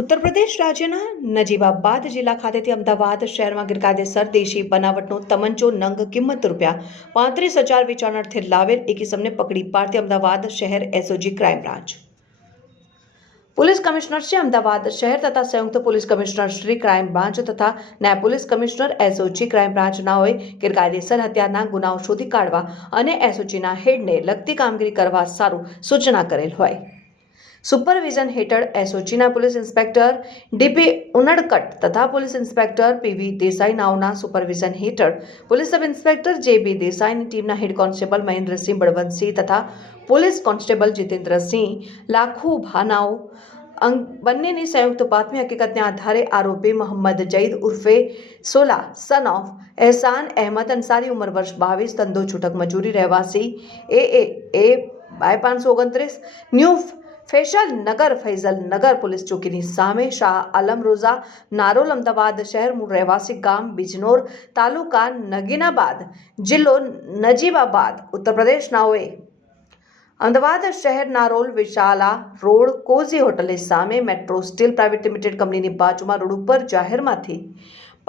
ઉત્તર પ્રદેશ રાજ્યના નજીબાબાદ જિલ્લા ખાતેથી અમદાવાદ શહેરમાં ગેરકાયદેસર દેશી બનાવટનો તમંચો નંગ કિંમત ₹35,000 વેચાણ અર્થે લાવેલ એક ઇસમને પકડી પાડતી અમદાવાદ શહેર SOG crime branch police commissioner Shri Ahmedabad શહેર તથા સંયુક્ત police commissioner Shri crime branch તથા નાયબ પોલીસ કમિશનર એસઓજી ક્રાઇમ બ્રાન્ચનાઓએ ગેરકાયદેસર હત્યાના ગુનાઓ શોધી કાઢવા અને એસઓજીના હેડને લગતી કામગીરી કરવા સારું સૂચના કરેલ હોય સુપરવિઝન હેઠળ એસઓજીના પોલીસ ઇન્સ્પેક્ટર ડીપી ઉનડકટ તથા પોલીસ ઇન્સ્પેક્ટર પીવી દેસાઈ નાઓના સુપરવિઝન હેઠળ પોલીસ સબ ઇન્સ્પેક્ટર જેબી દેસાઈની ટીમના હેડ કોન્સ્ટેબલ મહેન્દ્રસિંહ બળવંતસિંહ તથા પોલીસ કોન્સ્ટેબલ જીતેન્દ્રસિંહ લાખુભા નાઓ બંનેની સંયુક્ત બાતમી હકીકતને આધારે આરોપી મોહમ્મદ જઈદ ઉર્ફે સોલા સન ઓફ એહસાન અહેમદ અંસારી ઉંમર વર્ષ 22 ધંધો છૂટક મજૂરી રહેવાસી એ by 529 new facial Nagar Faisal Nagar police ચોકીની સામે શાહ આલમ રોઝા નારોલ અમદાવાદ શહેર મૂળ રહેવાસી ગામ બિજનોર તાલુકા નગીનાબાદ જિલ્લો નજીબાબાદ ઉત્તર પ્રદેશ નાઓએ અમદાવાદ શહેર નારોલ વિશાલા રોડ કોઝી હોટલની સામે મેટ્રો સ્ટીલ પ્રાઇવેટ લિમિટેડ કંપનીની બાજુમાં રોડ ઉપર જાહેરમાંથી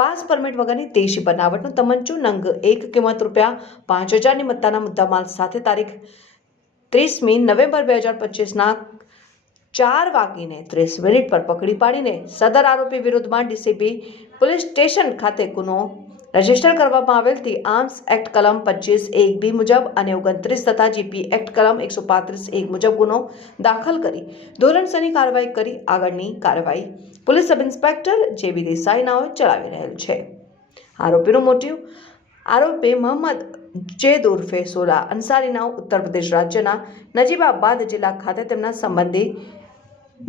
પાસ પરમિટ વગરની દેશી બનાવટનું તમંચો નંગ એક કિંમત ₹5,000ની મત્તાના મુદ્દામાલ સાથે તારીખ 30મી નવેમ્બર 2025ના 4:30 પર પકડી પાડીને સદર આરોપી વિરુદ્ધમાં ડીસીપી પોલીસ સ્ટેશન ખાતે ગુનો રજીસ્ટર કરવામાં આવેલથી આર્મ્સ એક્ટ કલમ 25(1)(b) મુજબ અને 29 તથા જીપી એક્ટ કલમ 135(1) મુજબ ગુનો દાખલ કરી ધોરણસરની કાર્યવાહી કરી આગળની કાર્યવાહી પોલીસ સબ ઇન્સ્પેક્ટર જેબી દેસાઈ નાઓએ ચલાવી રહેલ છે. આરોપીનો મોટિવ આરોપી મોહમ્મદ જૈદ ઉર્ફે સોલા અંસારી નાઓ ઉત્તર પ્રદેશ રાજ્યના નજીબાબાદ જિલ્લા ખાતે તેમના સંબંધી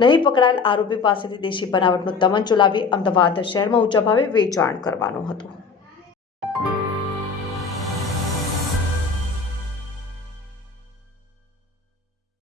નહીં પકડાયેલ આરોપી પાસેથી દેશી બનાવટનો તમંચો લાવી અમદાવાદ શહેરમાં ઊંચા ભાવે વેચાણ કરવાનો હતો.